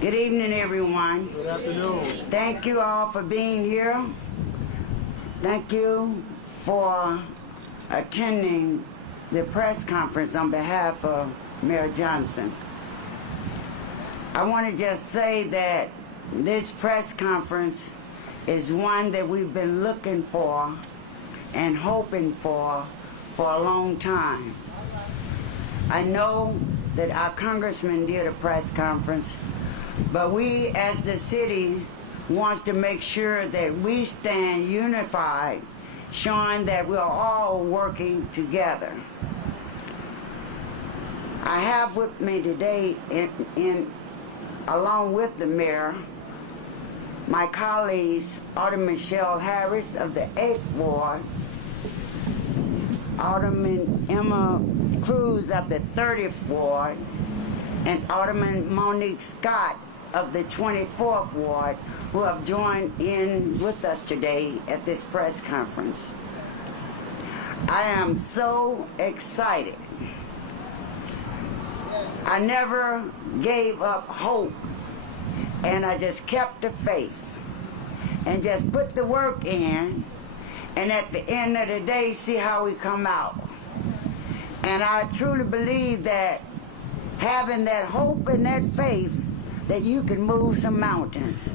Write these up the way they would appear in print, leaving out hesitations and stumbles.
Good evening, everyone. Good afternoon. Thank you all for being here. Thank you for attending the press conference on behalf of Mayor Johnson. I want to just say that this press conference is one that we've been looking for and hoping for a long time. I know that our congressman did a press conference, but we as the city wants to make sure that we stand unified, showing that we're all working together. I have with me today, along with the mayor, my colleagues, Alderman Michelle Harris of the 8th Ward, Alderman Emma Cruz of the 30th Ward, and Alderman Monique Scott of the 24th Ward, who have joined in with us today at this press conference. I am so excited. I never gave up hope, and I just kept the faith and just put the work in, and at the end of the day, see how we come out. And I truly believe that having that hope and that faith, that you can move some mountains.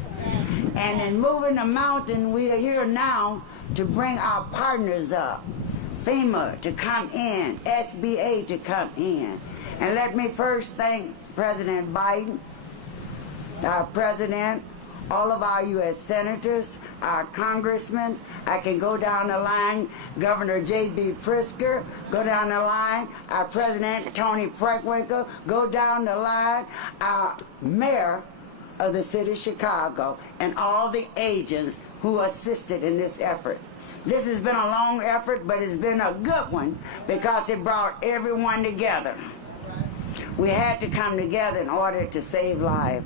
And in moving a mountain, we are here now to bring our partners up. FEMA to come in, SBA to come in. And let me first thank President Biden, our president, all of our U.S. senators, our congressmen. I can go down the line, Governor J.B. Pritzker, go down the line, our President Tony Preckwinkle, go down the line, our mayor of the city of Chicago, and all the agents who assisted in this effort. This has been a long effort, but it's been a good one because it brought everyone together. We had to come together in order to save lives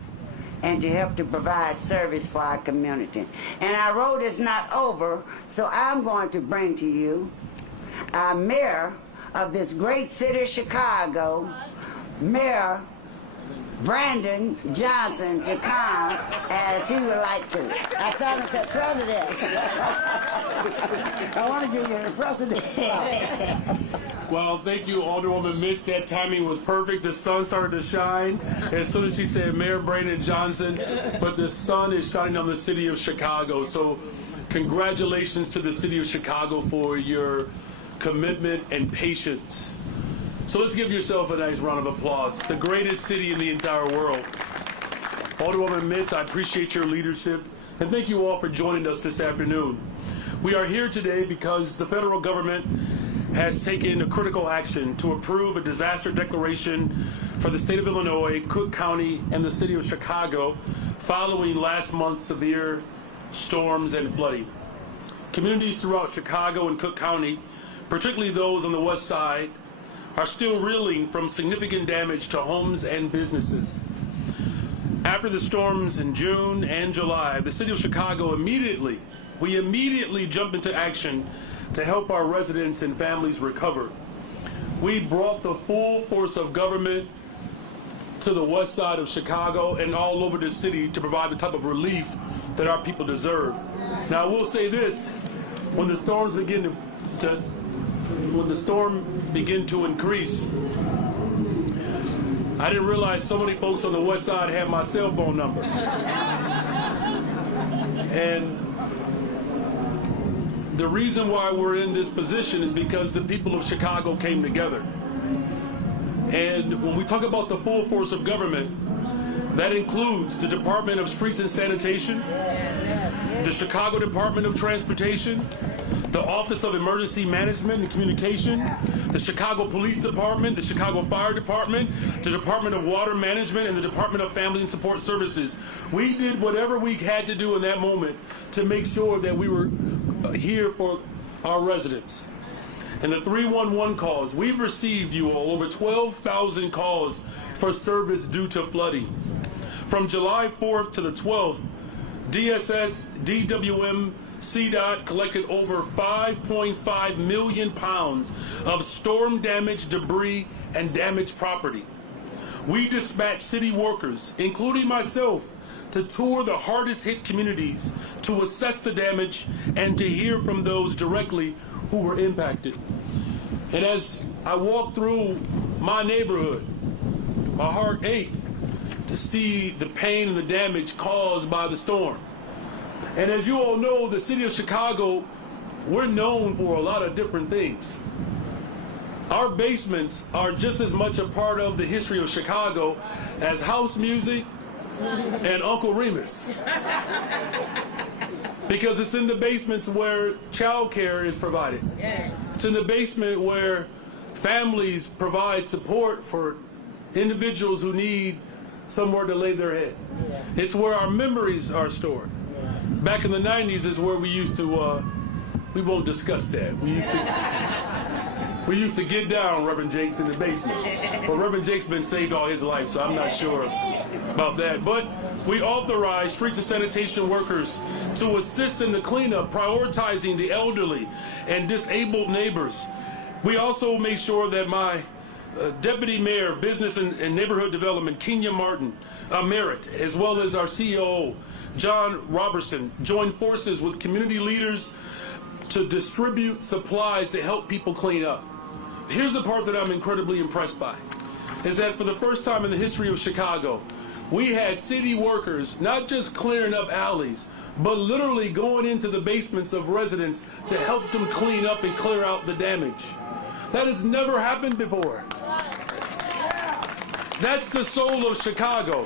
and to help to provide service for our community. And our road is not over, so I'm going to bring to you our mayor of this great city of Chicago, Mayor Brandon Johnson, to come as he would like to. I thought it said president. I want to give you the president. Well, thank you, Alderwoman Mitch. That timing was perfect. The sun started to shine as soon as she said Mayor Brandon Johnson, but the sun is shining on the city of Chicago. So congratulations to the city of Chicago for your commitment and patience. So let's give yourself a nice round of applause. The greatest city in the entire world. Alderwoman Mitch, I appreciate your leadership, and thank you all for joining us this afternoon. We are here today because the federal government has taken a critical action to approve a disaster declaration for the state of Illinois, Cook County, and the city of Chicago following last month's severe storms and flooding. Communities throughout Chicago and Cook County, particularly those on the west side, are still reeling from significant damage to homes and businesses. After the storms in June and July, the city of Chicago immediately jumped into action to help our residents and families recover. We brought the full force of government to the west side of Chicago and all over the city to provide the type of relief that our people deserve. Now, I will say this: when the storms begin to increase, I didn't realize so many folks on the west side had my cell phone number. And the reason why we're in this position is because the people of Chicago came together. And when we talk about the full force of government, that includes the Department of Streets and Sanitation, the Chicago Department of Transportation, the Office of Emergency Management and Communication, the Chicago Police Department, the Chicago Fire Department, the Department of Water Management, and the Department of Family and Support Services. We did whatever we had to do in that moment to make sure that we were here for our residents. And the 311 calls, we've received, you all, over 12,000 calls for service due to flooding. From July 4th to the 12th, DSS, DWM, CDOT collected over 5.5 million pounds of storm damaged debris and damaged property. we dispatched city workers, including myself, to tour the hardest hit communities, to assess the damage, and to hear from those directly who were impacted. And as I walked through my neighborhood, my heart ached to see the pain and the damage caused by the storm. And as you all know, the city of Chicago, we're known for a lot of different things. Our basements are just as much a part of the history of Chicago as house music and Uncle Remus. Because it's in the basements where child care is provided. Yes. It's in the basement where families provide support for individuals who need somewhere to lay their head. Yeah. It's where our memories are stored. Yeah. Back in the 90s is where we used to, we won't discuss that. We used to get down, Reverend Jakes, in the basement. But Reverend Jakes been saved all his life, so I'm not sure about that. But we authorized streets and sanitation workers to assist in the cleanup, prioritizing the elderly and disabled neighbors. We also made sure that my Deputy Mayor of Business and Neighborhood Development, Kenya Merritt, as well as our CEO, John Robertson, joined forces with community leaders to distribute supplies to help people clean up. Here's the part that I'm incredibly impressed by, is that for the first time in the history of Chicago, we had city workers not just clearing up alleys, but literally going into the basements of residents to help them clean up and clear out the damage. That has never happened before. That's the soul of Chicago.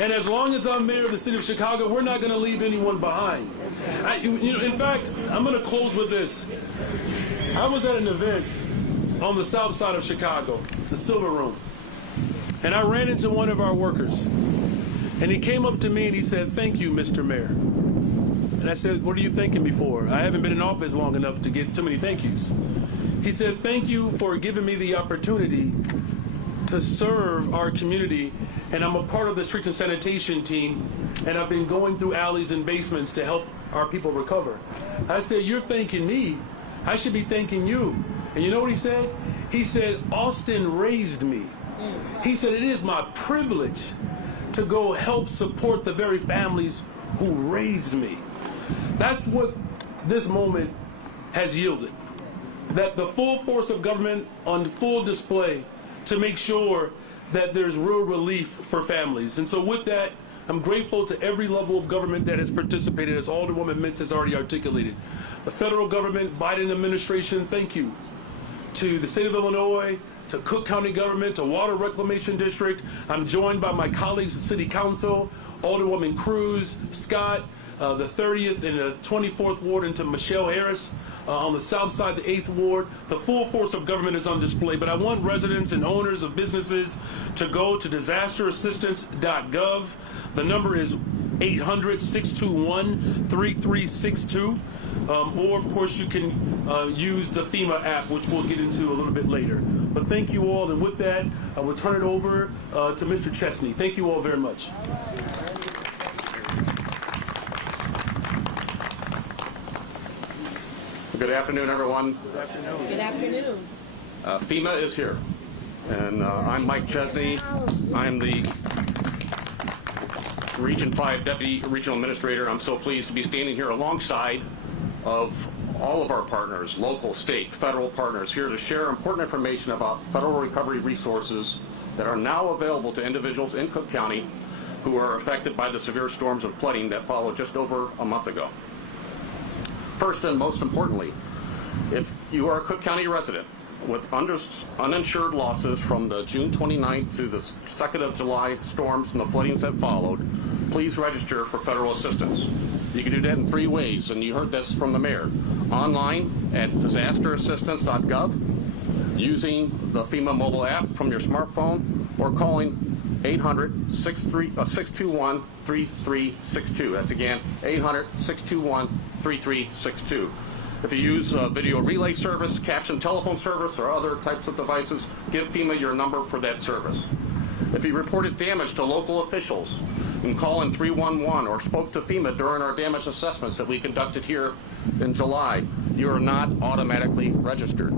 And as long as I'm mayor of the city of Chicago, we're not going to leave anyone behind. In fact, I'm going to close with this. I was at an event on the south side of Chicago, the Silver Room, and I ran into one of our workers. And he came up to me and he said, "Thank you, Mr. Mayor." And I said, "What are you thanking me for? I haven't been in office long enough to get too many thank yous." He said, "Thank you for giving me the opportunity to serve our community, and I'm a part of the streets and sanitation team, and I've been going through alleys and basements to help our people recover." I said, "You're thanking me. I should be thanking you." And you know what he said? He said, "Austin raised me." He said, "It is my privilege to go help support the very families who raised me." That's what this moment has yielded. That the full force of government on full display to make sure that there's real relief for families. And so with that, I'm grateful to every level of government that has participated, as Alderwoman Mintz has already articulated. The federal government, Biden administration, thank you. To the state of Illinois, to Cook County government, to Water Reclamation District. I'm joined by my colleagues at City Council, Alderwoman Cruz, Scott, the 30th and the 24th Ward, and to Michelle Harris on the south side, the 8th Ward. The full force of government is on display, but I want residents and owners of businesses to go to disasterassistance.gov. The number is 800-621-3362. Or, of course, you can use the FEMA app, which we'll get into a little bit later. But thank you all, and with that, I will turn it over to Mr. Chesney. Thank you all very much. Good afternoon, everyone. Good afternoon. Good afternoon. FEMA is here, and I'm Mike Chesney. I'm the Region 5 Deputy Regional Administrator. I'm so pleased to be standing here alongside of all of our partners, local, state, federal partners, here to share important information about federal recovery resources that are now available to individuals in Cook County who are affected by the severe storms and flooding that followed just over a month ago. First and most importantly, if you are a Cook County resident with uninsured losses from the June 29th through the 2nd of July storms and the floodings that followed, please register for federal assistance. You can do that in 3 ways, and you heard this from the mayor. Online at disasterassistance.gov, using the FEMA mobile app from your smartphone, or calling 800-621-3362. That's again 800-621-3362. If you use a video relay service, caption telephone service, or other types of devices, give FEMA your number for that service. If you reported damage to local officials, you can call in 311 or spoke to FEMA during our damage assessments that we conducted here in July. You are not automatically registered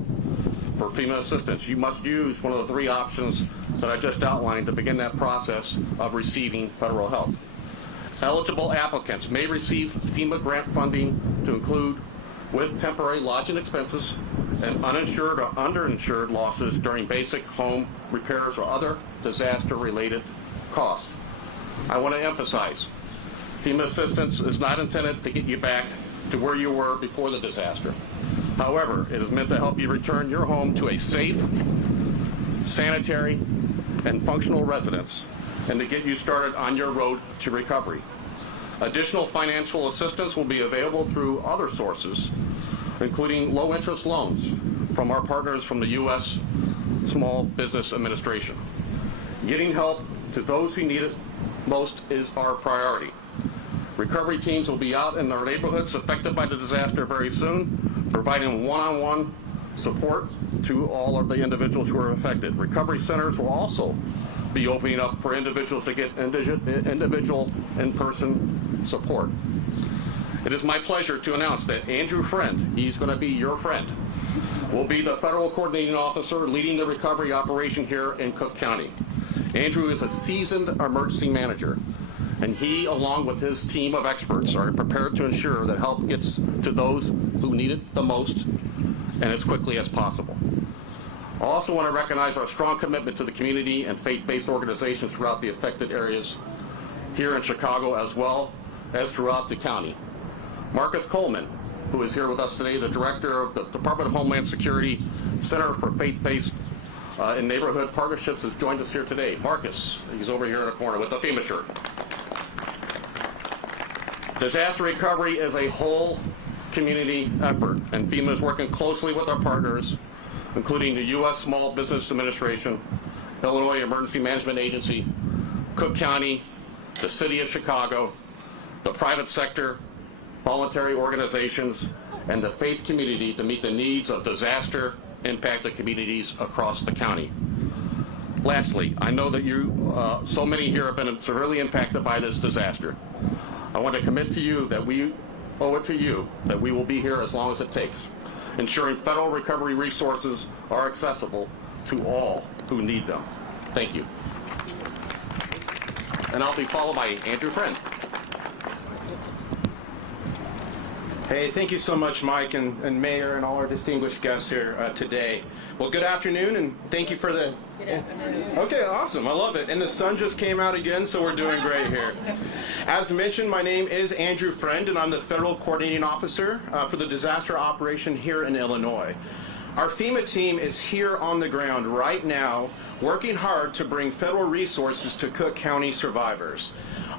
for FEMA assistance. You must use one of the 3 options that I just outlined to begin that process of receiving federal help. Eligible applicants may receive FEMA grant funding to include with temporary lodging expenses and uninsured or underinsured losses during basic home repairs or other disaster-related costs. I want to emphasize, FEMA assistance is not intended to get you back to where you were before the disaster. However, it is meant to help you return your home to a safe, sanitary, and functional residence, and to get you started on your road to recovery. Additional financial assistance will be available through other sources, including low-interest loans from our partners from the U.S. Small Business Administration. Getting help to those who need it most is our priority. Recovery teams will be out in our neighborhoods affected by the disaster very soon, providing one-on-one support to all of the individuals who are affected. Recovery centers will also be opening up for individuals to get individual in-person support. It is my pleasure to announce that Andrew Friend, he's going to be your friend, will be the federal coordinating officer leading the recovery operation here in Cook County. Andrew is a seasoned emergency manager, and he, along with his team of experts, are prepared to ensure that help gets to those who need it the most and as quickly as possible. I also want to recognize our strong commitment to the community and faith-based organizations throughout the affected areas here in Chicago as well as throughout the county. Marcus Coleman, who is here with us today, the director of the Department of Homeland Security Center for Faith-Based and Neighborhood Partnerships, has joined us here today. Marcus, he's over here in the corner with a FEMA shirt. Disaster recovery is a whole community effort, and FEMA is working closely with our partners, including the U.S. Small Business Administration, Illinois Emergency Management Agency, Cook County, the City of Chicago, the private sector, voluntary organizations, and the faith community to meet the needs of disaster-impacted communities across the county. Lastly, I know that so many here have been severely impacted by this disaster. I want to commit to you that we owe it to you that we will be here as long as it takes, ensuring federal recovery resources are accessible to all who need them. Thank you. And I'll be followed by Andrew Friend. Hey, thank you so much, Mike and Mayor and all our distinguished guests here today. Well, good afternoon, and thank you for the... Good afternoon. Okay, awesome. I love it. And the sun just came out again, so we're doing great here. As mentioned, my name is Andrew Friend, and I'm the Federal Coordinating Officer for the disaster operation here in Illinois. Our FEMA team is here on the ground right now, working hard to bring federal resources to Cook County survivors.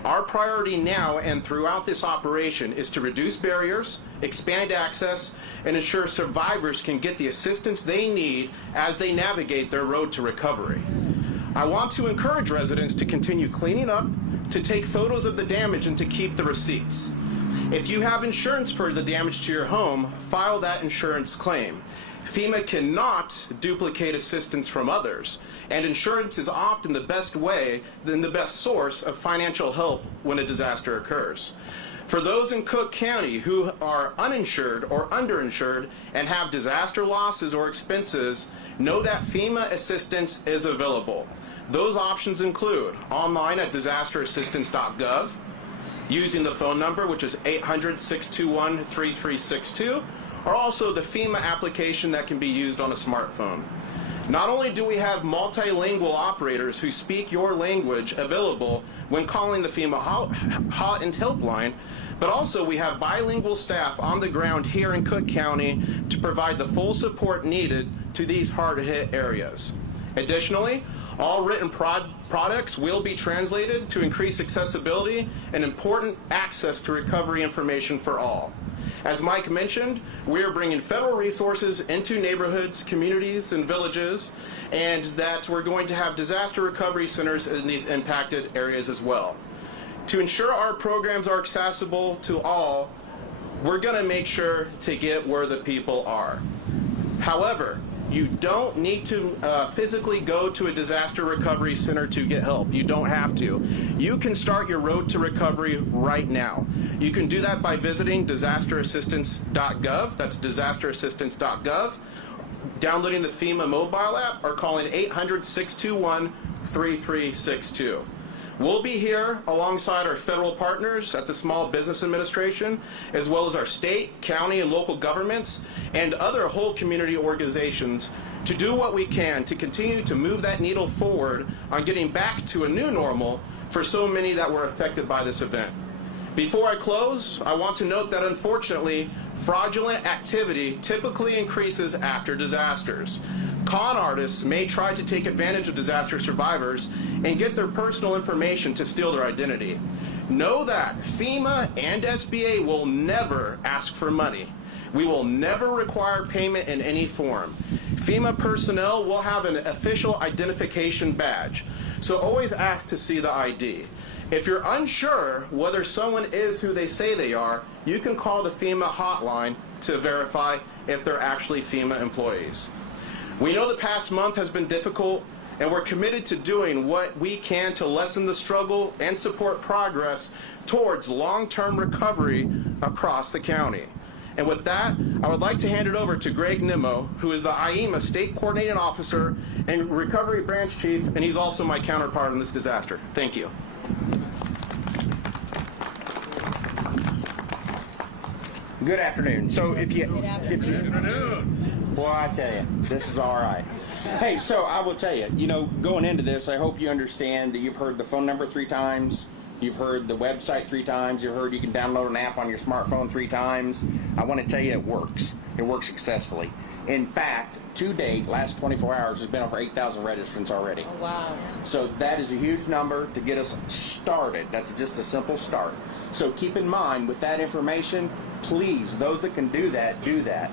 Our priority now and throughout this operation is to reduce barriers, expand access, and ensure survivors can get the assistance they need as they navigate their road to recovery. I want to encourage residents to continue cleaning up, to take photos of the damage, and to keep the receipts. If you have insurance for the damage to your home, file that insurance claim. FEMA cannot duplicate assistance from others, and insurance is often the best way and the best source of financial help when a disaster occurs. For those in Cook County who are uninsured or underinsured and have disaster losses or expenses, know that FEMA assistance is available. Those options include online at disasterassistance.gov, using the phone number, which is 800-621-3362, or also the FEMA application that can be used on a smartphone. Not only do we have multilingual operators who speak your language available when calling the FEMA hot and helpline, but also we have bilingual staff on the ground here in Cook County to provide the full support needed to these hard-hit areas. Additionally, all written products will be translated to increase accessibility and important access to recovery information for all. As Mike mentioned, we are bringing federal resources into neighborhoods, communities, and villages, and that we're going to have disaster recovery centers in these impacted areas as well. To ensure our programs are accessible to all, we're going to make sure to get where the people are. However, you don't need to physically go to a disaster recovery center to get help. You don't have to. You can start your road to recovery right now. You can do that by visiting disasterassistance.gov. That's disasterassistance.gov, downloading the FEMA mobile app, or calling 800-621 3362. We'll be here alongside our federal partners at the Small Business Administration, as well as our state, county, and local governments, and other whole community organizations to do what we can to continue to move that needle forward on getting back to a new normal for so many that were affected by this event. Before I close, I want to note that unfortunately, fraudulent activity typically increases after disasters. Con artists may try to take advantage of disaster survivors and get their personal information to steal their identity. Know that FEMA and SBA will never ask for money. We will never require payment in any form. FEMA personnel will have an official identification badge, so always ask to see the ID. If you're unsure whether someone is who they say they are, you can call the FEMA hotline to verify if they're actually FEMA employees. We know the past month has been difficult, and we're committed to doing what we can to lessen the struggle and support progress towards long-term recovery across the county. And with that, I would like to hand it over to Greg Nimmo, who is the IEMA State Coordinating Officer and Recovery Branch Chief, and he's also my counterpart in this disaster. Thank you. Good afternoon. So if you, Afternoon. well, I tell you, this is all right. Hey, so I will tell you, going into this, I hope you understand that you've heard the phone number 3 times. You've heard the website 3 times. You've heard you can download an app on your smartphone 3 times. I want to tell you it works. It works successfully. In fact, to date, last 24 hours, there's been over 8,000 registrants already. Oh, wow. So that is a huge number to get us started. That's just a simple start. So keep in mind, with that information, please, those that can do that, do that.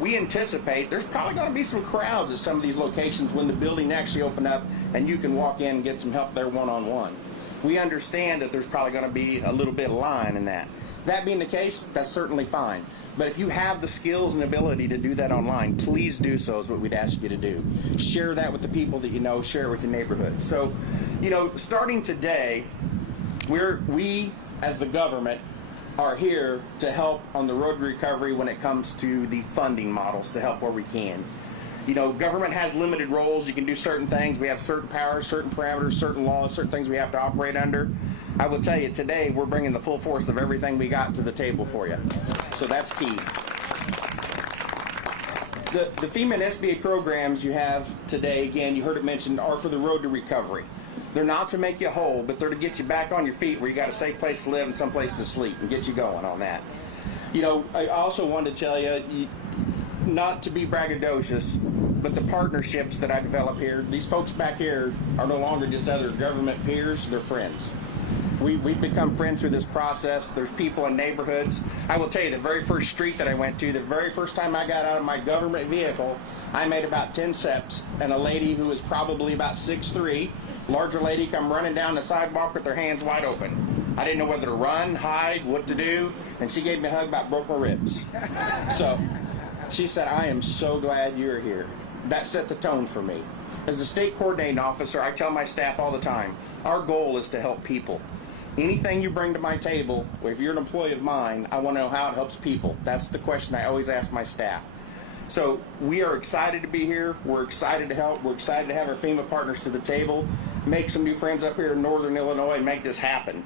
We anticipate there's probably going to be some crowds at some of these locations when the building actually open up and you can walk in and get some help there one-on-one. We understand that there's probably going to be a little bit of line in that. That being the case, that's certainly fine. But if you have the skills and ability to do that online, please do so is what we'd ask you to do. Share that with the people that you know, share it with your neighborhood. So, starting today, we as the government are here to help on the road to recovery when it comes to the funding models to help where we can. Government has limited roles. You can do certain things. We have certain powers, certain parameters, certain laws, certain things we have to operate under. I will tell you, today we're bringing the full force of everything we got to the table for you. So that's key. The FEMA and SBA programs you have today, again, you heard it mentioned, are for the road to recovery. They're not to make you whole, but they're to get you back on your feet where you got a safe place to live and some place to sleep and get you going on that. I also wanted to tell you, not to be braggadocious, but the partnerships that I develop here, these folks back here are no longer just other government peers, they're friends. We've become friends through this process. There's people in neighborhoods. I will tell you, the very first street that I went to, the very first time I got out of my government vehicle, I made about 10 steps, and a lady who was probably about 6'3", larger lady, come running down the sidewalk with her hands wide open. I didn't know whether to run, hide, what to do, and she gave me a hug, about broke my ribs. So she said, "I am so glad you're here." That set the tone for me. As a state coordinating officer, I tell my staff all the time, our goal is to help people. Anything you bring to my table, if you're an employee of mine, I want to know how it helps people. That's the question I always ask my staff. So we are excited to be here. We're excited to help. We're excited to have our FEMA partners to the table, make some new friends up here in Northern Illinois, and make this happen.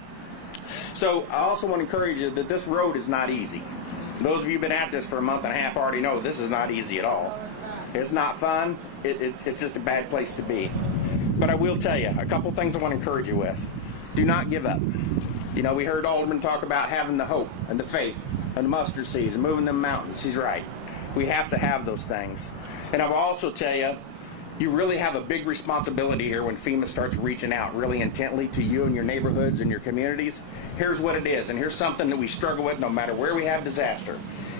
So I also want to encourage you that this road is not easy. Those of you who've been at this for a month and a half already know this is not easy at all. It's not fun. It's just a bad place to be. But I will tell you, a couple things I want to encourage you with. Do not give up. We heard Alderman talk about having the hope and the faith and the mustard seeds and moving them mountains. She's right. We have to have those things. And I will also tell you, you really have a big responsibility here when FEMA starts reaching out really intently to you and your neighborhoods and your communities. Here's what it is, and here's something that we struggle with no matter where we have disaster,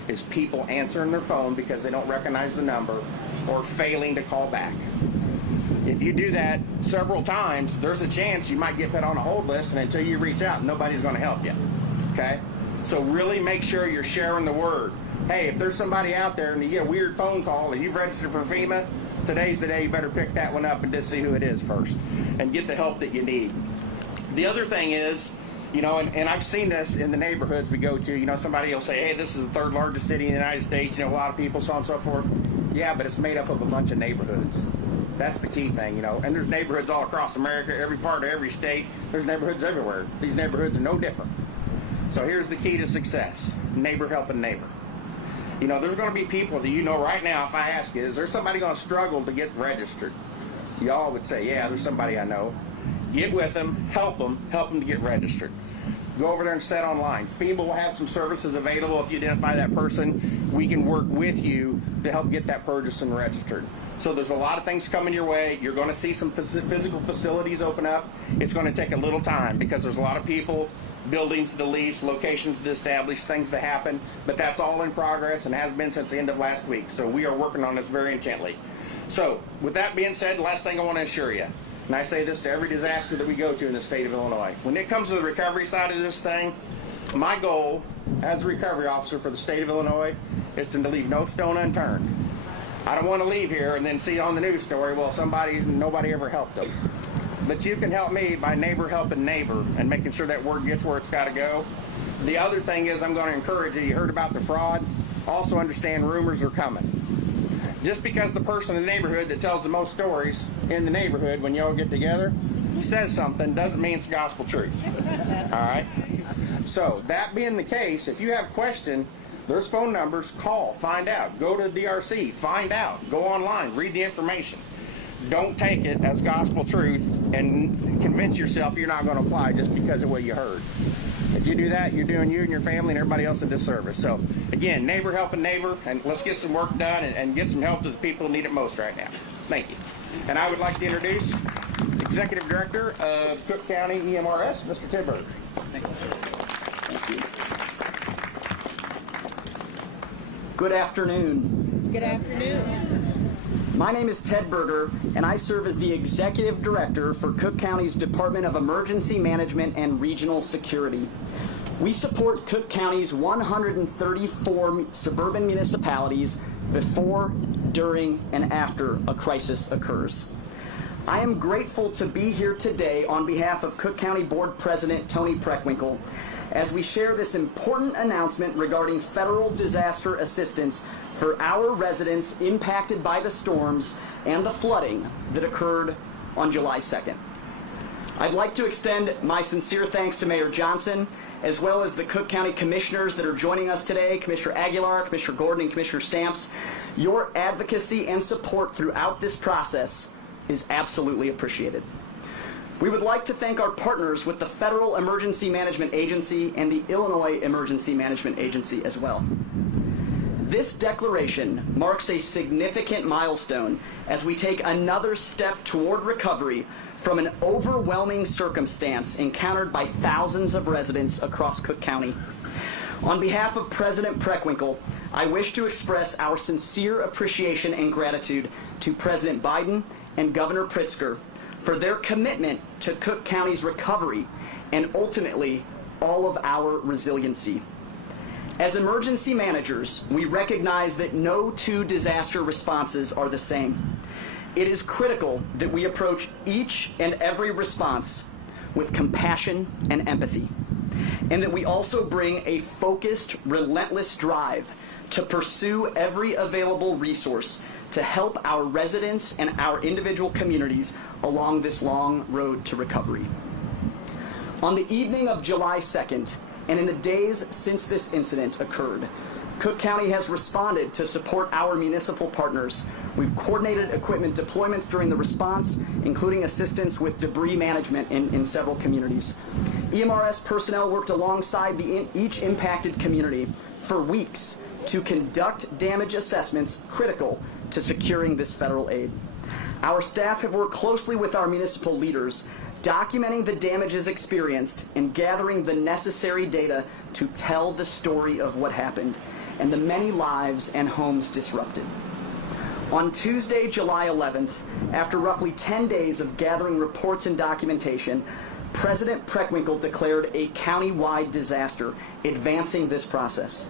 is people answering their phone because they don't recognize the number or failing to call back. If you do that several times, there's a chance you might get put on a hold list, and until you reach out, nobody's going to help you. Okay? So really make sure you're sharing the word. Hey, if there's somebody out there and you get a weird phone call and you've registered for FEMA, today's the day you better pick that one up and just see who it is first and get the help that you need. The other thing is, and I've seen this in the neighborhoods we go to, somebody will say, hey, this is the 3rd largest city in the United States, a lot of people, so on and so forth. Yeah, but it's made up of a bunch of neighborhoods. That's the key thing, you know. And there's neighborhoods all across America, every part of every state. There's neighborhoods everywhere. These neighborhoods are no different. So here's the key to success: neighbor helping neighbor. You know, there's going to be people that you know right now, if I ask you, is there somebody going to struggle to get registered? Y'all would say, yeah, there's somebody I know. Get with them to get registered. Go over there and set online. FEMA will have some services available. If you identify that person, we can work with you to help get that person registered. So there's a lot of things coming your way. You're going to see some physical facilities open up. It's going to take a little time because there's a lot of people, buildings to lease, locations to establish, things to happen, but that's all in progress and has been since the end of last week. So we are working on this very intently. So with that being said, the last thing I want to assure you, and I say this to every disaster that we go to in the state of Illinois, when it comes to the recovery side of this thing, my goal as a recovery officer for the state of Illinois is to leave no stone unturned. I don't want to leave here and then see on the news story, well, nobody ever helped them. But you can help me by neighbor helping neighbor and making sure that word gets where it's got to go. The other thing is I'm going to encourage you. You heard about the fraud. Also understand rumors are coming. Just because the person in the neighborhood that tells the most stories in the neighborhood when y'all get together says something doesn't mean it's gospel truth. All right? So that being the case, if you have a question, there's phone numbers. Call, find out. Go to DRC, find out. Go online, read the information. Don't take it as gospel truth and convince yourself you're not going to apply just because of what you heard. If you do that, you're doing you and your family and everybody else a disservice. So, again, neighbor helping neighbor, and let's get some work done and get some help to the people who need it most right now. Thank you. And I would like to introduce Executive Director of Cook County EMRS, Mr. Ted Berger. Thank you, sir. Thank you. Good afternoon. Good afternoon. My name is Ted Berger, and I serve as the Executive Director for Cook County's Department of Emergency Management and Regional Security. We support Cook County's 134 suburban municipalities before, during, and after a crisis occurs. I am grateful to be here today on behalf of Cook County Board President Tony Preckwinkle as we share this important announcement regarding federal disaster assistance for our residents impacted by the storms and the flooding that occurred on July 2nd. I'd like to extend my sincere thanks to Mayor Johnson, as well as the Cook County Commissioners that are joining us today, Commissioner Aguilar, Commissioner Gordon, and Commissioner Stamps. Your advocacy and support throughout this process is absolutely appreciated. We would like to thank our partners with the Federal Emergency Management Agency and the Illinois Emergency Management Agency as well. This declaration marks a significant milestone as we take another step toward recovery from an overwhelming circumstance encountered by thousands of residents across Cook County. On behalf of President Preckwinkle, I wish to express our sincere appreciation and gratitude to President Biden and Governor Pritzker for their commitment to Cook County's recovery and ultimately all of our resiliency. As emergency managers, we recognize that no two disaster responses are the same. It is critical that we approach each and every response with compassion and empathy, and that we also bring a focused, relentless drive to pursue every available resource to help our residents and our individual communities along this long road to recovery. On the evening of July 2nd, and in the days since this incident occurred, Cook County has responded to support our municipal partners. We've coordinated equipment deployments during the response, including assistance with debris management in several communities. EMRS personnel worked alongside each impacted community for weeks to conduct damage assessments critical to securing this federal aid. Our staff have worked closely with our municipal leaders, documenting the damages experienced and gathering the necessary data to tell the story of what happened and the many lives and homes disrupted. On Tuesday, July 11th, after roughly 10 days of gathering reports and documentation, President Preckwinkle declared a county-wide disaster, advancing this process.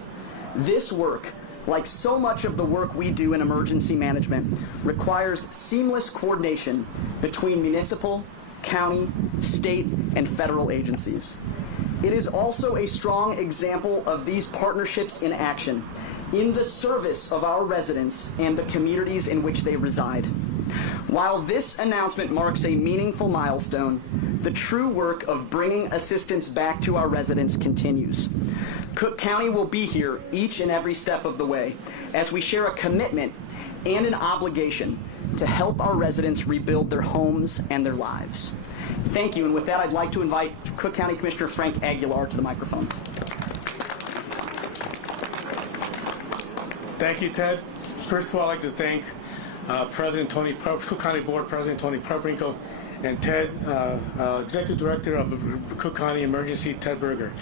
This work, like so much of the work we do in emergency management, requires seamless coordination between municipal, county, state, and federal agencies. It is also a strong example of these partnerships in action, in the service of our residents and the communities in which they reside. While this announcement marks a meaningful milestone, the true work of bringing assistance back to our residents continues. Cook County will be here each and every step of the way as we share a commitment and an obligation to help our residents rebuild their homes and their lives. Thank you, and with that, I'd like to invite Cook County Commissioner Frank Aguilar to the microphone. Thank you, Ted. First of all, I'd like to thank Cook County Board President Tony Prebrinkle and Ted, Executive Director of the Cook County Emergency, Ted Berger,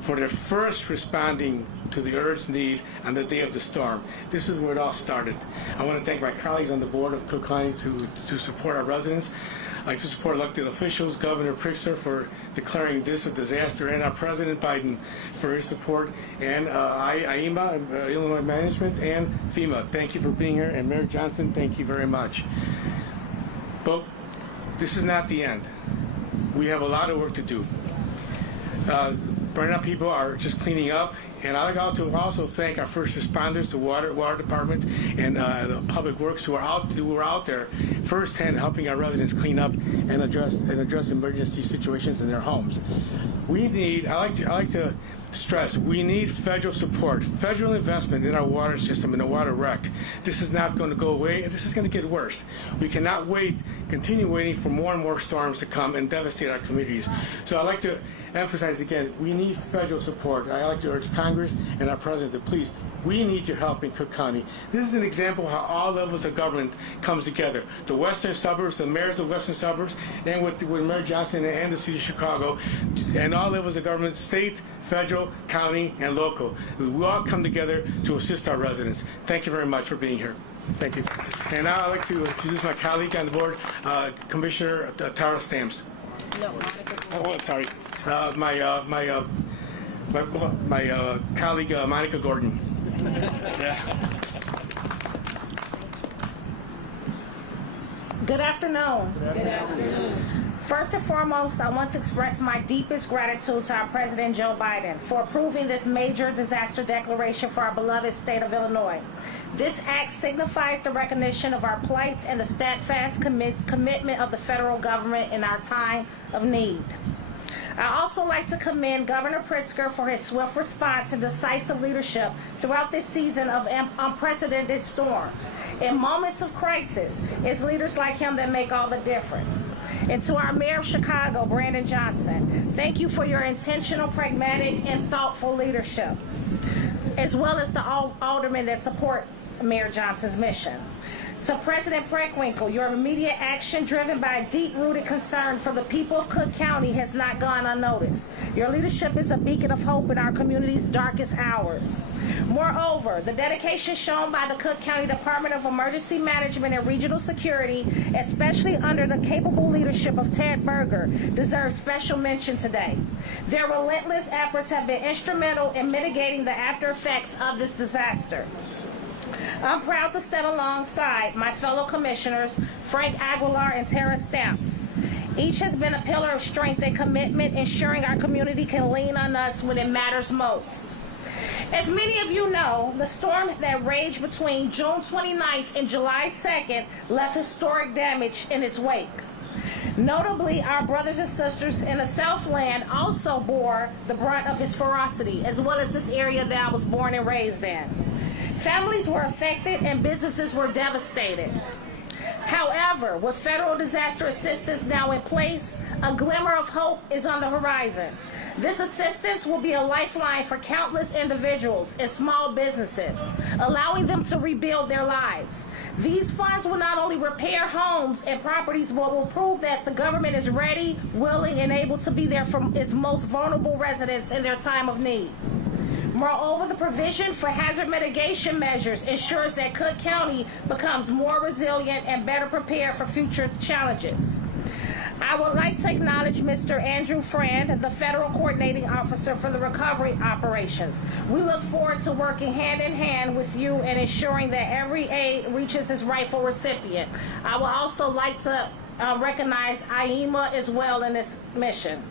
for their first responding to the urgent need on the day of the storm. This is where it all started. I want to thank my colleagues on the board of Cook County to support our residents. I'd like to support elected officials, Governor Pritzker for declaring this a disaster, and our President Biden for his support, and IEMA, Illinois Management, and FEMA. Thank you for being here, and Mayor Johnson, thank you very much. But this is not the end. We have a lot of work to do. Burnout people are just cleaning up, and I'd like to also thank our first responders, the water department, and the public works who are out there firsthand helping our residents clean up and address emergency situations in their homes. We need, I like to stress, we need federal support, federal investment in our water system, in the water wreck. This is not going to go away, and this is going to get worse. We cannot continue waiting for more and more storms to come and devastate our communities. So I'd like to emphasize again, we need federal support. I like to urge Congress and our President to please, we need your help in Cook County. This is an example of how all levels of government comes together. The western suburbs, the mayors of western suburbs, and with Mayor Johnson and the city of Chicago, and all levels of government, state, federal, county, and local. We all come together to assist our residents. Thank you very much for being here. Thank you. And now I'd like to introduce my colleague on the board, Commissioner Tara Stamps. No, Monica. Oh, sorry. My colleague Monica Gordon. Yeah. Good afternoon. Good afternoon. First and foremost, I want to express my deepest gratitude to our President Joe Biden for approving this major disaster declaration for our beloved state of Illinois. This act signifies the recognition of our plight and the steadfast commitment of the federal government in our time of need. I also like to commend Governor Pritzker for his swift response and decisive leadership throughout this season of unprecedented storms. In moments of crisis, it's leaders like him that make all the difference. And to our Mayor of Chicago, Brandon Johnson, thank you for your intentional, pragmatic, and thoughtful leadership, as well as the aldermen that support Mayor Johnson's mission. To President Preckwinkle, your immediate action driven by a deep-rooted concern for the people of Cook County has not gone unnoticed. Your leadership is a beacon of hope in our community's darkest hours. Moreover, the dedication shown by the Cook County Department of Emergency Management and Regional Security, especially under the capable leadership of Ted Berger, deserves special mention today. Their relentless efforts have been instrumental in mitigating the after effects of this disaster. I'm proud to stand alongside my fellow commissioners, Frank Aguilar and Tara Stamps. Each has been a pillar of strength and commitment, ensuring our community can lean on us when it matters most. As many of you know, the storm that raged between June 29th and July 2nd left historic damage in its wake. Notably, our brothers and sisters in the Southland also bore the brunt of its ferocity, as well as this area that I was born and raised in. Families were affected and businesses were devastated. However, with federal disaster assistance now in place, a glimmer of hope is on the horizon. This assistance will be a lifeline for countless individuals and small businesses, allowing them to rebuild their lives. These funds will not only repair homes and properties, but will prove that the government is ready, willing, and able to be there for its most vulnerable residents in their time of need. Moreover, the provision for hazard mitigation measures ensures that Cook County becomes more resilient and better prepared for future challenges. I would like to acknowledge Mr. Andrew Friend, the Federal Coordinating Officer for the recovery operations. We look forward to working hand in hand with you and ensuring that every aid reaches its rightful recipient. I would also like to recognize IEMA as well in this mission.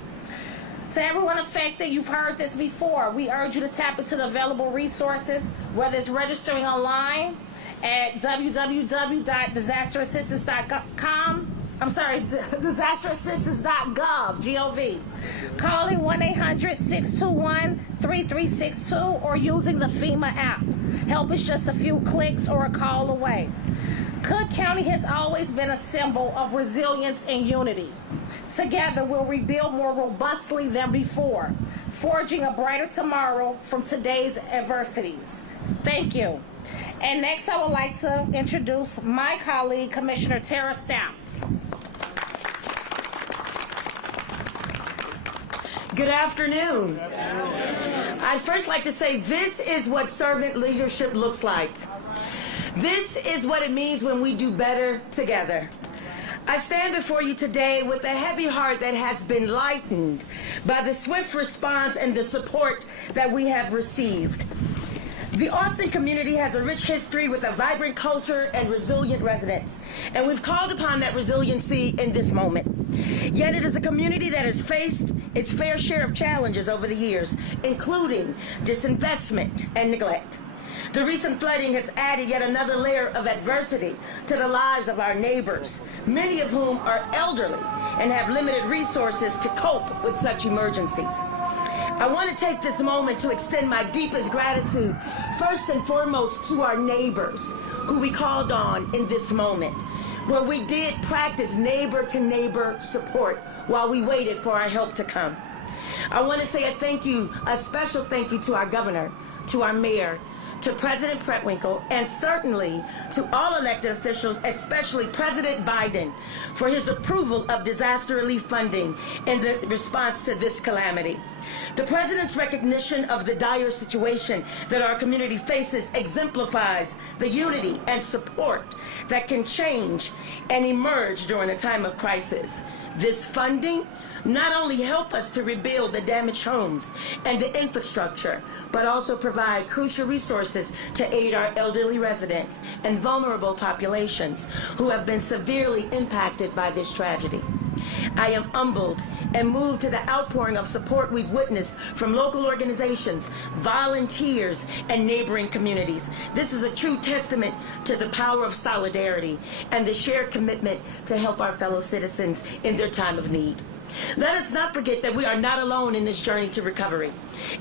To everyone affected, you've heard this before. We urge you to tap into the available resources, whether it's registering online at www.disasterassistance.com. I'm sorry, disasterassistance.gov, G-O-V. Calling 1-800-621-3362 or using the FEMA app. Help is just a few clicks or a call away. Cook County has always been a symbol of resilience and unity. Together, we'll rebuild more robustly than before, forging a brighter tomorrow from today's adversities. Thank you. And next, I would like to introduce my colleague, Commissioner Tara Stamps. Good afternoon. I'd first like to say this is what servant leadership looks like. This is what it means when we do better together. I stand before you today with a heavy heart that has been lightened by the swift response and the support that we have received. The Austin community has a rich history with a vibrant culture and resilient residents, and we've called upon that resiliency in this moment. Yet it is a community that has faced its fair share of challenges over the years, including disinvestment and neglect. The recent flooding has added yet another layer of adversity to the lives of our neighbors, many of whom are elderly and have limited resources to cope with such emergencies. I want to take this moment to extend my deepest gratitude, first and foremost, to our neighbors who we called on in this moment, where we did practice neighbor-to-neighbor support while we waited for our help to come. I want to say a special thank you to our governor, to our mayor, to President Pretwinkle, and certainly to all elected officials, especially President Biden, for his approval of disaster relief funding in the response to this calamity. The President's recognition of the dire situation that our community faces exemplifies the unity and support that can change and emerge during a time of crisis. This funding not only help us to rebuild the damaged homes and the infrastructure, but also provide crucial resources to aid our elderly residents and vulnerable populations who have been severely impacted by this tragedy. I am humbled and moved to the outpouring of support we've witnessed from local organizations, volunteers, and neighboring communities. This is a true testament to the power of solidarity and the shared commitment to help our fellow citizens in their time of need. Let us not forget that we are not alone in this journey to recovery.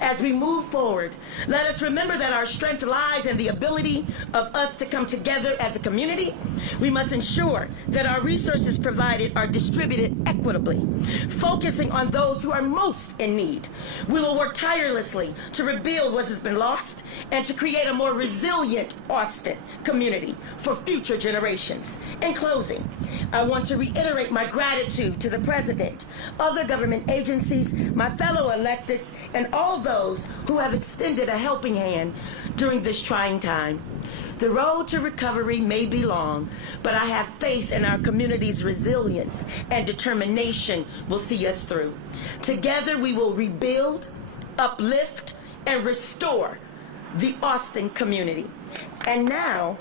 As we move forward, let us remember that our strength lies in the ability of us to come together as a community. We must ensure that our resources provided are distributed equitably, focusing on those who are most in need. We will work tirelessly to rebuild what has been lost and to create a more resilient Austin community for future generations. In closing, I want to reiterate my gratitude to the President, other government agencies, my fellow electeds, and all those who have extended a helping hand during this trying time. The road to recovery may be long, but I have faith in our community's resilience and determination will see us through. Together we will rebuild, uplift, and restore the Austin community. And now,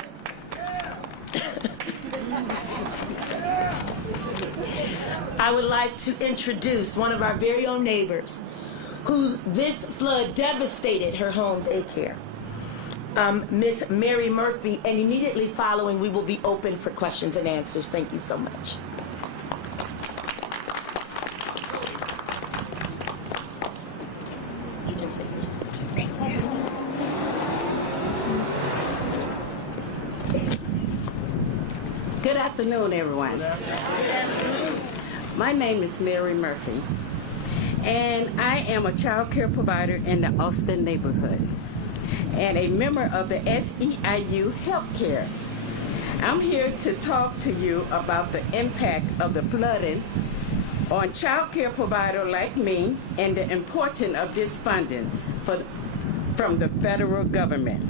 I would like to introduce one of our very own neighbors whose this flood devastated her home daycare, Miss Mary Murphy, and immediately following we will be open for questions and answers. Thank you so much. You can say yours. Thank you. Good afternoon, everyone. Good afternoon. My name is Mary Murphy, and I am a child care provider in the Austin neighborhood and a member of the SEIU Healthcare. I'm here to talk to you about the impact of the flooding on child care providers like me and the importance of this funding from the federal government.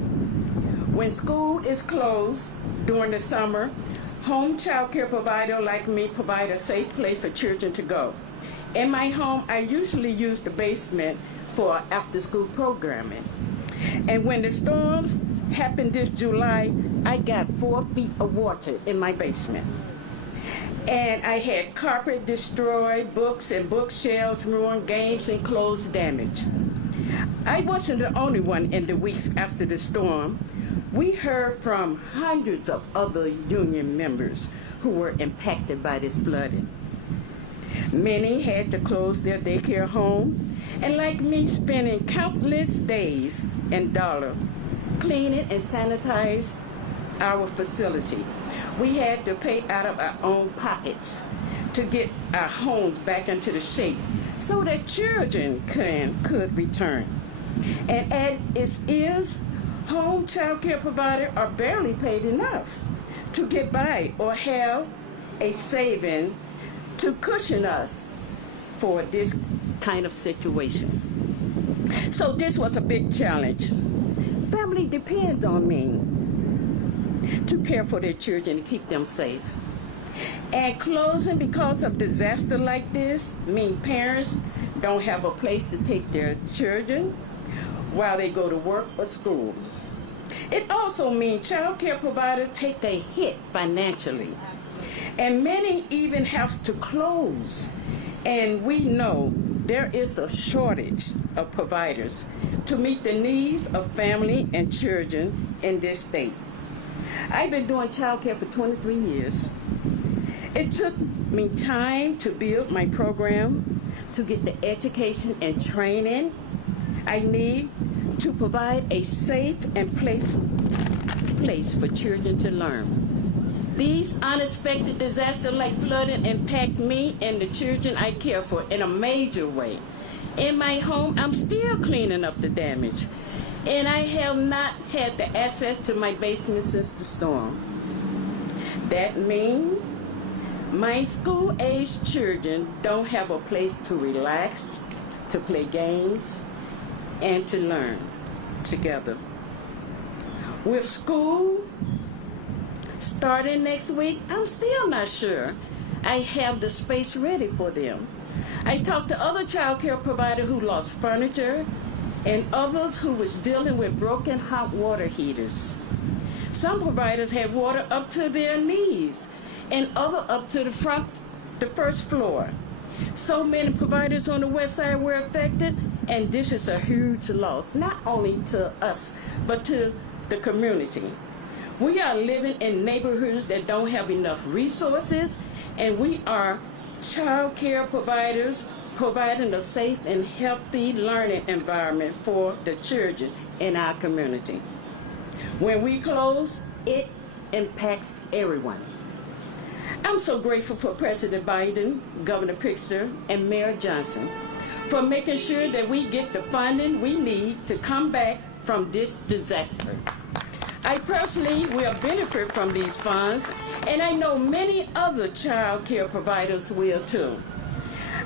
When school is closed during the summer, home child care provider like me provide a safe place for children to go. In my home, I usually use the basement for after-school programming. And when the storms happened this July, I got 4 feet of water in my basement. And I had carpet destroyed, books and bookshelves ruined, games and clothes damaged. I wasn't the only one in the weeks after the storm We heard from hundreds of other union members who were impacted by this flooding. Many had to close their daycare home, and like me, spending countless days and dollars cleaning and sanitize our facility. We had to pay out of our own pockets to get our homes back into the shape so that children could return. And as it is, home child care providers are barely paid enough to get by or have a saving to cushion us for this kind of situation. So this was a big challenge. Family depends on me to care for their children and keep them safe. And closing because of disaster like this means parents don't have a place to take their children while they go to work or school. It also means child care providers take a hit financially. And many even have to close. And we know there is a shortage of providers to meet the needs of family and children in this state. I've been doing child care for 23 years. It took me time to build my program, to get the education and training I need to provide a safe and place for children to learn. These unexpected disasters like flooding impact me and the children I care for in a major way. In my home, I'm still cleaning up the damage, and I have not had the access to my basement since the storm. That means my school-aged children don't have a place to relax, to play games, and to learn together. With school starting next week, I'm still not sure I have the space ready for them. I talked to other child care providers who lost furniture and others who was dealing with broken hot water heaters. Some providers had water up to their knees and others up to the first floor. So many providers on the west side were affected, and this is a huge loss, not only to us, but to the community. We are living in neighborhoods that don't have enough resources, and we are child care providers providing a safe and healthy learning environment for the children in our community. When we close, it impacts everyone. I'm so grateful for President Biden, Governor Pritzker, and Mayor Johnson for making sure that we get the funding we need to come back from this disaster. I personally will benefit from these funds, and I know many other child care providers will too.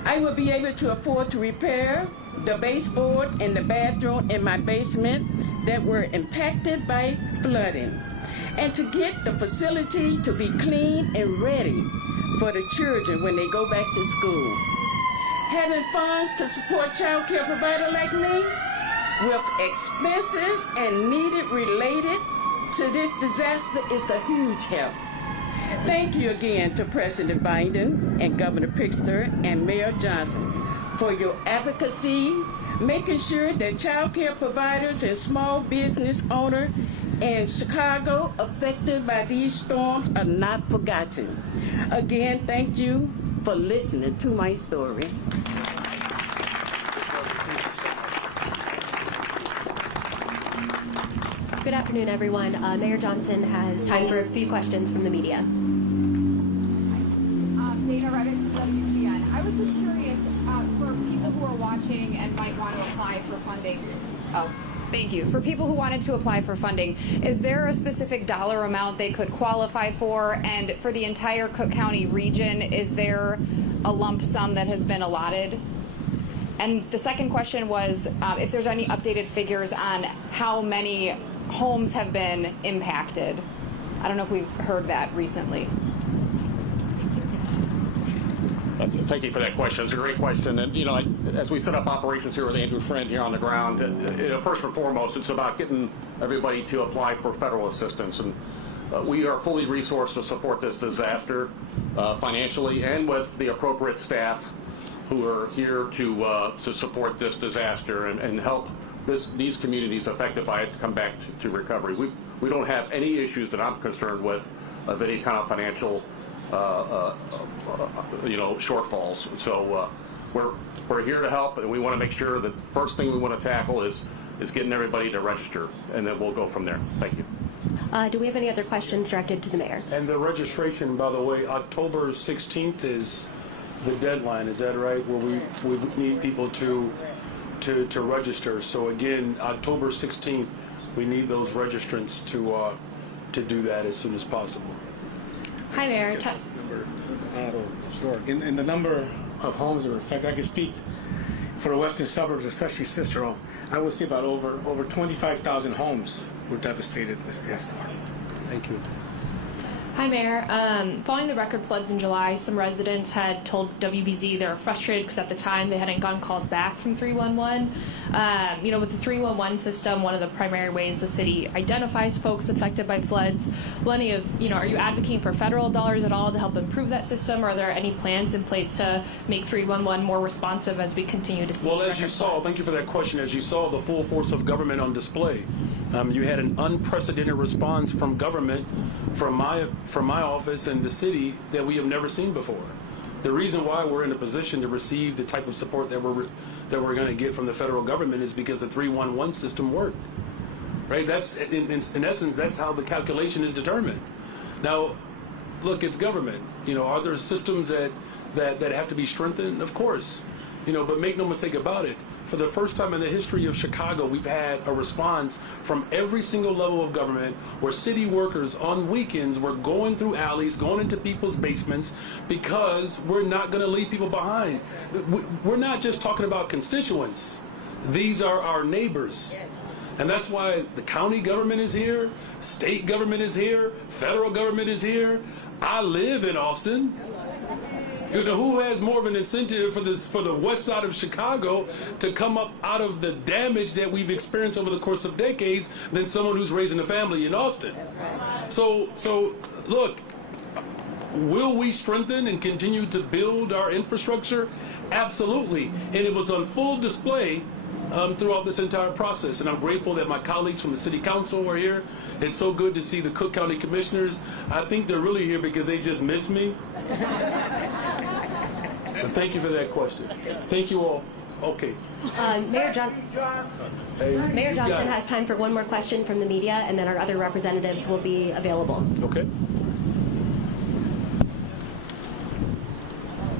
I will be able to afford to repair the baseboard and the bathroom in my basement that were impacted by flooding, and to get the facility to be clean and ready for the children when they go back to school. Having funds to support child care providers like me with expenses and needed related to this disaster is a huge help. Thank you again to President Biden and Governor Pritzker and Mayor Johnson for your advocacy, making sure that child care providers and small business owners in Chicago affected by these storms are not forgotten. Again, thank you for listening to my story. Good afternoon, everyone. Mayor Johnson has time for a few questions from the media. Dana Revick, WGN. I was just curious, for people who are watching and might want to apply for funding. Oh, thank you. For people who wanted to apply for funding, is there a specific dollar amount they could qualify for? And for the entire Cook County region, is there a lump sum that has been allotted? And the second question was if there's any updated figures on how many homes have been impacted. I don't know if we've heard that recently. Thank you for that question. It's a great question. And, as we set up operations here with Andrew Friend here on the ground, first and foremost, it's about getting everybody to apply for federal assistance. And we are fully resourced to support this disaster financially and with the appropriate staff who are here to support this disaster and help these communities affected by it come back to recovery. we don't have any issues that I'm concerned with of any kind of financial shortfalls. So we're here to help, and we want to make sure that the first thing we want to tackle is getting everybody to register, and then we'll go from there. Thank you. Do we have any other questions directed to the mayor? And the registration, by the way, October 16th is the deadline. Is that right? Where we need people to register. So again, October 16th, we need those registrants to do that as soon as possible. Hi, Mayor. Sure. In the number of homes that are affected, I can speak for the western suburbs, especially Cicero. I would say about over 25,000 homes were devastated this past storm. Thank you. Hi, Mayor. Following the record floods in July, some residents had told WBZ they were frustrated because at the time they hadn't gotten calls back from 311. With the 311 system, one of the primary ways the city identifies folks affected by floods. Are you advocating for federal dollars at all to help improve that system? Or are there any plans in place to make 311 more responsive as we continue to see? Well, as you saw, thank you for that question. As you saw, the full force of government on display. You had an unprecedented response from government, from my office and the city that we have never seen before. The reason why we're in a position to receive the type of support that we're going to get from the federal government is because the 311 system worked. Right? That's in essence, that's how the calculation is determined. Now, look, it's government. Are there systems that have to be strengthened? Of course. But make no mistake about it. For the first time in the history of Chicago, we've had a response from every single level of government where city workers on weekends were going through alleys, going into people's basements, because we're not going to leave people behind. We're not just talking about constituents. These are our neighbors. And that's why the county government is here, state government is here, federal government is here. I live in Austin. Who has more of an incentive for the west side of Chicago to come up out of the damage that we've experienced over the course of decades than someone who's raising a family in Austin? So look, will we strengthen and continue to build our infrastructure? Absolutely. And it was on full display throughout this entire process. And I'm grateful that my colleagues from the City Council were here. It's so good to see the Cook County Commissioners. I think they're really here because they just miss me. But thank you for that question. Thank you all. Okay. Mayor Johnson has time for one more question from the media, and then our other representatives will be available. Okay.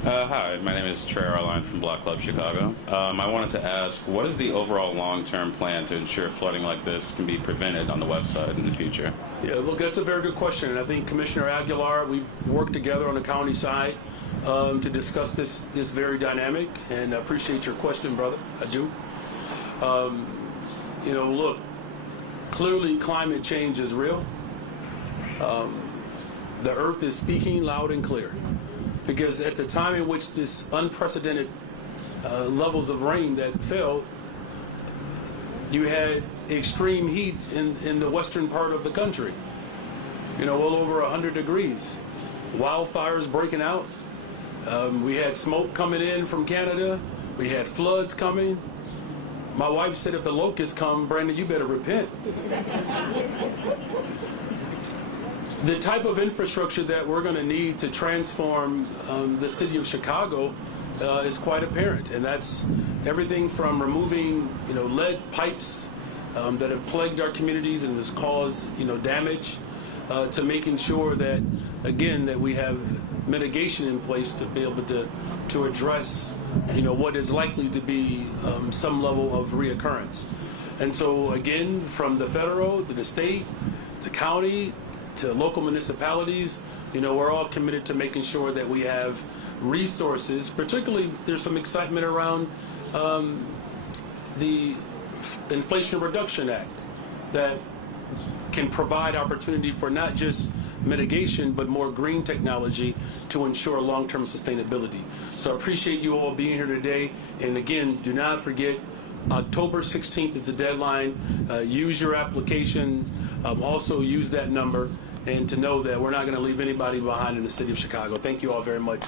Hi, my name is Trey Arline from Block Club Chicago. I wanted to ask, what is the overall long-term plan to ensure flooding like this can be prevented on the west side in the future? Yeah, look, that's a very good question. And I think Commissioner Aguilar, we've worked together on the county side to discuss this very dynamic, and I appreciate your question, brother. I do. Look, clearly climate change is real. The earth is speaking loud and clear. Because at the time in which this unprecedented levels of rain that fell, you had extreme heat in the western part of the country. Well over 100 degrees. Wildfires breaking out. We had smoke coming in from Canada. We had floods coming. My wife said, if the locusts come, Brandon, you better repent. The type of infrastructure that we're going to need to transform the city of Chicago is quite apparent, and that's everything from removing, lead pipes that have plagued our communities and has caused, damage, to making sure that, again, that we have mitigation in place to be able to address, what is likely to be some level of reoccurrence. And so, again, from the federal to the state to county to local municipalities, we're all committed to making sure that we have resources. Particularly, there's some excitement around the Inflation Reduction Act that can provide opportunity for not just mitigation, but more green technology to ensure long-term sustainability. So I appreciate you all being here today. And again, do not forget, October 16th is the deadline. Use your applications. Also use that number, and to know that we're not going to leave anybody behind in the city of Chicago. Thank you all very much.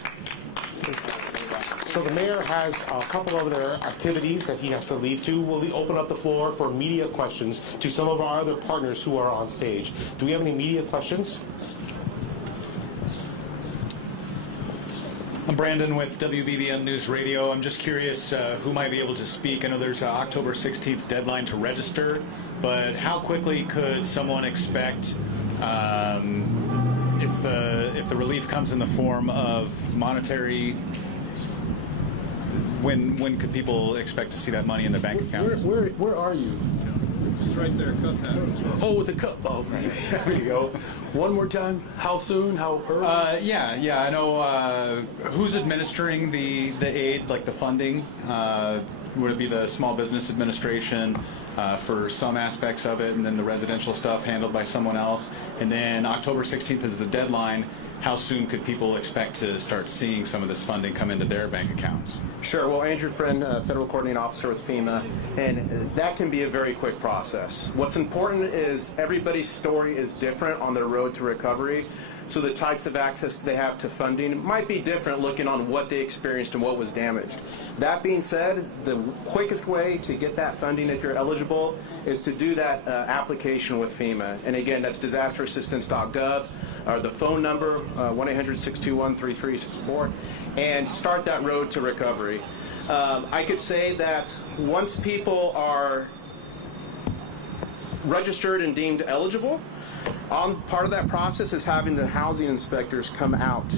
So the mayor has a couple of their activities that he has to leave to. We'll open up the floor for media questions to some of our other partners who are on stage. Do we have any media questions? I'm Brandon with WBBM News Radio. I'm just curious who might be able to speak. I know there's an October 16th deadline to register, but how quickly could someone expect if the relief comes in the form of monetary? When could people expect to see that money in their bank accounts? Where are you? It's right there, cup hat. Oh, with the cup. Oh, right. There you go. One more time. How soon? How early? Yeah. I know who's administering the aid, like the funding. Would it be the Small Business Administration for some aspects of it, and then the residential stuff handled by someone else? And then October 16th is the deadline. How soon could people expect to start seeing some of this funding come into their bank accounts? Sure. Well, Andrew Friend, Federal Coordinating Officer with FEMA, and that can be a very quick process. What's important is everybody's story is different on their road to recovery, so the types of access they have to funding might be different looking on what they experienced and what was damaged. That being said, the quickest way to get that funding, if you're eligible, is to do that application with FEMA. And again, that's disasterassistance.gov, or the phone number, 1-800-621-3364, and start that road to recovery. I could say that once people are registered and deemed eligible, part of that process is having the housing inspectors come out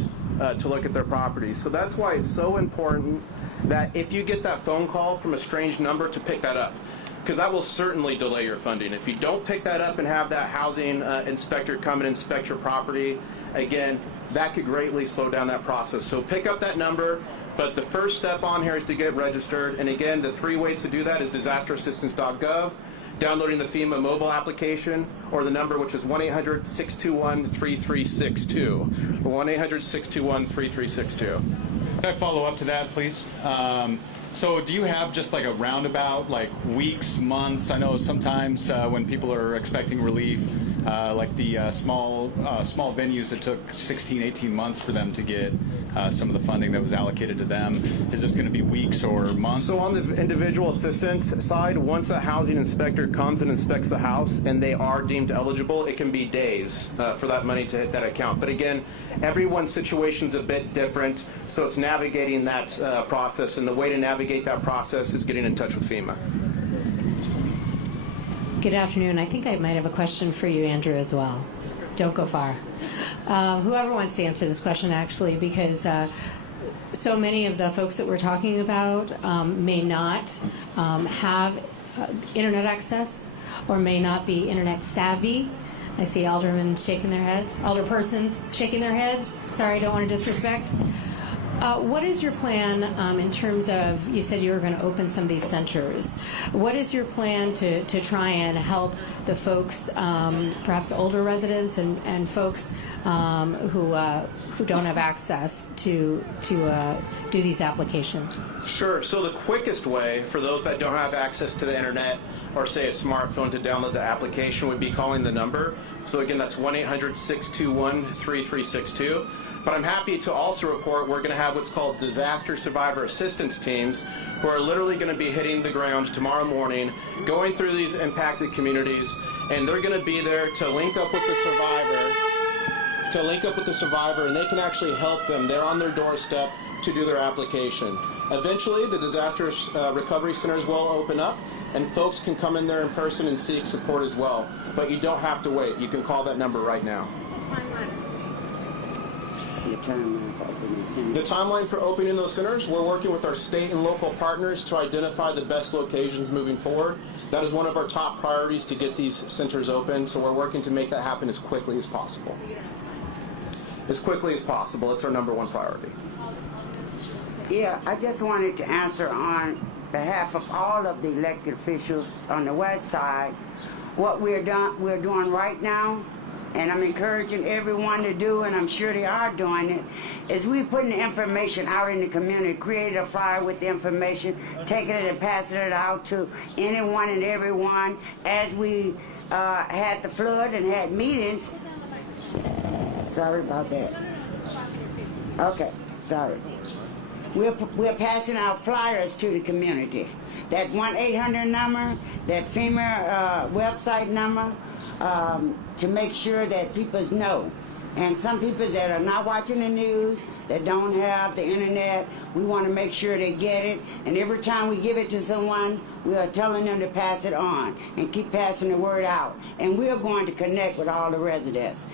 to look at their properties. So that's why it's so important that if you get that phone call from a strange number, to pick that up, because that will certainly delay your funding. If you don't pick that up and have that housing inspector come and inspect your property, again, that could greatly slow down that process. So pick up that number, but the first step on here is to get registered. And again, the 3 ways to do that is disasterassistance.gov, downloading the FEMA mobile application, or the number, which is 1-800-621-3362, 1-800-621-3362. Can I follow up to that, please? So do you have just like a roundabout, like weeks, months? I know sometimes when people are expecting relief, like the small venues, it took 16, 18 months for them to get some of the funding that was allocated to them. Is this going to be weeks or months? So on the individual assistance side, once a housing inspector comes and inspects the house and they are deemed eligible, it can be days for that money to hit that account. But again, everyone's situation is a bit different, so it's navigating that process, and the way to navigate that process is getting in touch with FEMA. Good afternoon. I think I might have a question for you, Andrew, as well. Don't go far. Whoever wants to answer this question, actually, because so many of the folks that we're talking about may not have internet access or may not be internet savvy. I see aldermen shaking their heads, alderpersons shaking their heads. Sorry, I don't want to disrespect. What is your plan in terms of, you said you were going to open some of these centers. What is your plan to try and help the folks, perhaps older residents and folks who don't have access to do these applications? Sure. So the quickest way for those that don't have access to the internet or say a smartphone to download the application would be calling the number. So again, that's 1-800-621-3362. But I'm happy to also report we're going to have what's called disaster survivor assistance teams, who are literally going to be hitting the ground tomorrow morning, going through these impacted communities, and they're going to be there to link up with the survivor, and they can actually help them. They're on their doorstep to do their application. Eventually, the disaster recovery centers will open up, and folks can come in there in person and seek support as well. But you don't have to wait. You can call that number right now. The timeline for opening those centers, we're working with our state and local partners to identify the best locations moving forward. That is one of our top priorities, to get these centers open, so we're working to make that happen as quickly as possible. As quickly as possible. It's our number one priority. Yeah, I just wanted to answer on behalf of all of the elected officials on the west side what we're doing right now, and I'm encouraging everyone to do, and I'm sure they are doing it, is we're putting the information out in the community, created a flyer with the information, taking it and passing it out to anyone and everyone. As we had the flood and had meetings. Sorry about that. Okay, sorry. we're passing out flyers to the community. That 1-800 number, that FEMA website number, to make sure that people know. And some people that are not watching the news, that don't have the internet, we want to make sure they get it. And every time we give it to someone, we are telling them to pass it on and keep passing the word out. And we're going to connect with all the residents.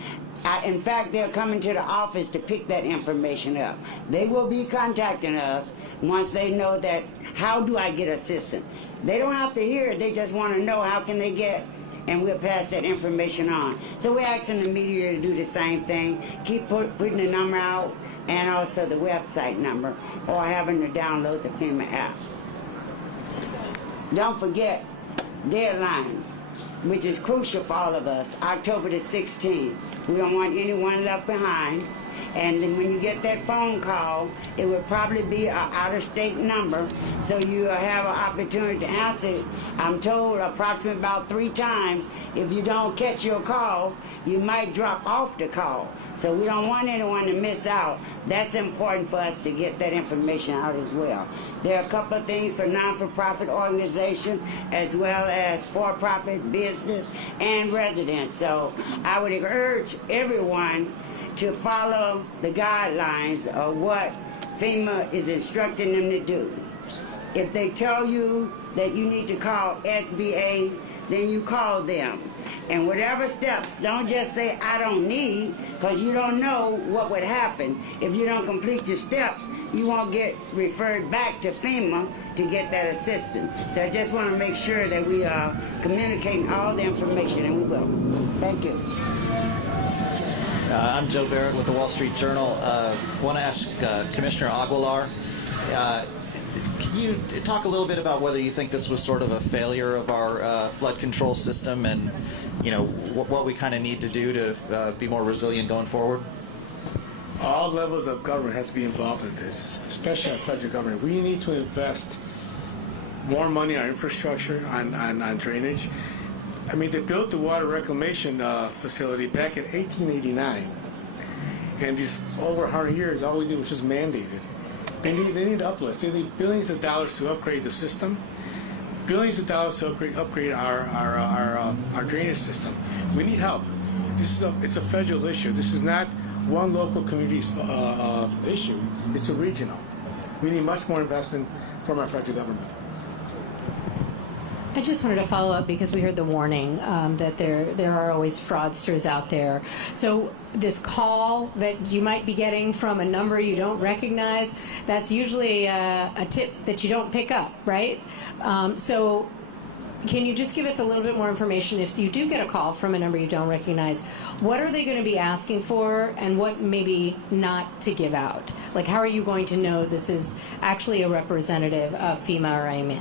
In fact, they're coming to the office to pick that information up. They will be contacting us once they know that, how do I get assistance? They don't have to hear it, they just want to know how can they get, and we'll pass that information on. So we're asking the media to do the same thing, keep putting the number out, and also the website number, or having to download the FEMA app. Don't forget, deadline, which is crucial for all of us, October the 16th. We don't want anyone left behind. And then when you get that phone call, it would probably be an out-of-state number, so you have an opportunity to answer it. I'm told approximately about 3 times, if you don't catch your call, you might drop off the call. So we don't want anyone to miss out. That's important for us to get that information out as well. There are a couple of things for non-for-profit organization as well as for-profit business and residents. So I would urge everyone to follow the guidelines of what FEMA is instructing them to do. If they tell you that you need to call SBA, then you call them. And whatever steps, don't just say, I don't need, because you don't know what would happen. If you don't complete your steps, you won't get referred back to FEMA to get that assistance. So I just want to make sure that we are communicating all the information, and we will. Thank you. I'm Joe Barrett with the Wall Street Journal. I want to ask Commissioner Aguilar, can you talk a little bit about whether you think this was sort of a failure of our flood control system, and what we kind of need to do to be more resilient going forward? All levels of government have to be involved in this, especially our federal government. We need to invest more money on infrastructure, on drainage. I mean, they built the water reclamation facility back in 1889, and these over 100 years, all we did was just mandated. They need uplift. They need billions of dollars to upgrade the system, billions of dollars to upgrade our drainage system. We need help. It's a federal issue. This is not one local community's issue. It's a regional. We need much more investment from our federal government. I just wanted to follow up because we heard the warning that there are always fraudsters out there. So this call that you might be getting from a number you don't recognize, that's usually a tip that you don't pick up, right? So can you just give us a little bit more information if you do get a call from a number you don't recognize? What are they going to be asking for, and what maybe not to give out? Like, how are you going to know this is actually a representative of FEMA or AMIN?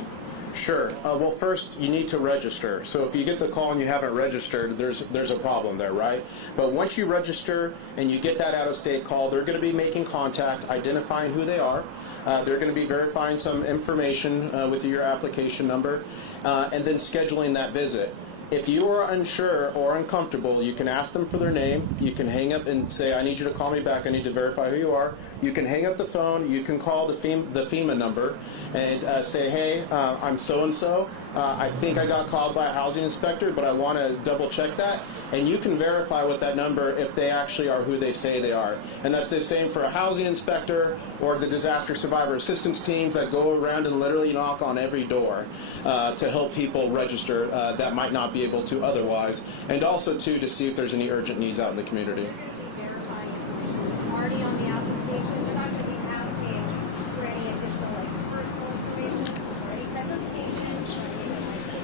Sure. Well, first, you need to register. So if you get the call and you haven't registered, there's a problem there, right? But once you register and you get that out-of-state call, they're going to be making contact, identifying who they are. They're going to be verifying some information with your application number, and then scheduling that visit. If you are unsure or uncomfortable, you can ask them for their name. You can hang up and say, I need you to call me back. I need to verify who you are. You can hang up the phone. You can call the FEMA number and say, hey, I'm so-and-so. I think I got called by a housing inspector, but I want to double check that. And you can verify with that number if they actually are who they say they are. And that's the same for a housing inspector or the disaster survivor assistance teams that go around and literally knock on every door to help people register that might not be able to otherwise. And also, too, to see if there's any urgent needs out in the community. Already on the application, they're not going to be asking for any additional personal information or any type of payment.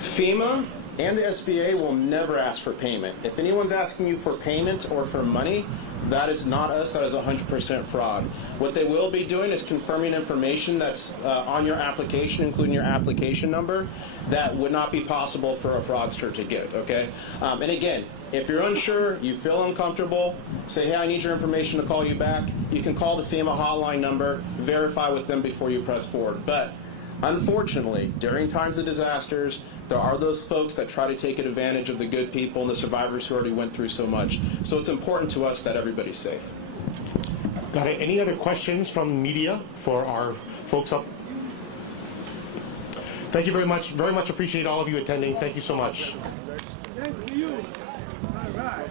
FEMA and the SBA will never ask for payment. If anyone's asking you for payment or for money, that is not us. That is 100% fraud. What they will be doing is confirming information that's on your application, including your application number, that would not be possible for a fraudster to get, okay? And again, if you're unsure, you feel uncomfortable, say, hey, I need your information to call you back, you can call the FEMA hotline number, verify with them before you press forward. But unfortunately, during times of disasters, there are those folks that try to take advantage of the good people and the survivors who already went through so much. So it's important to us that everybody's safe. Got it. Any other questions from media for our folks up? Thank you very much. Very much appreciate all of you attending. Thank you so much. Thank you. All right.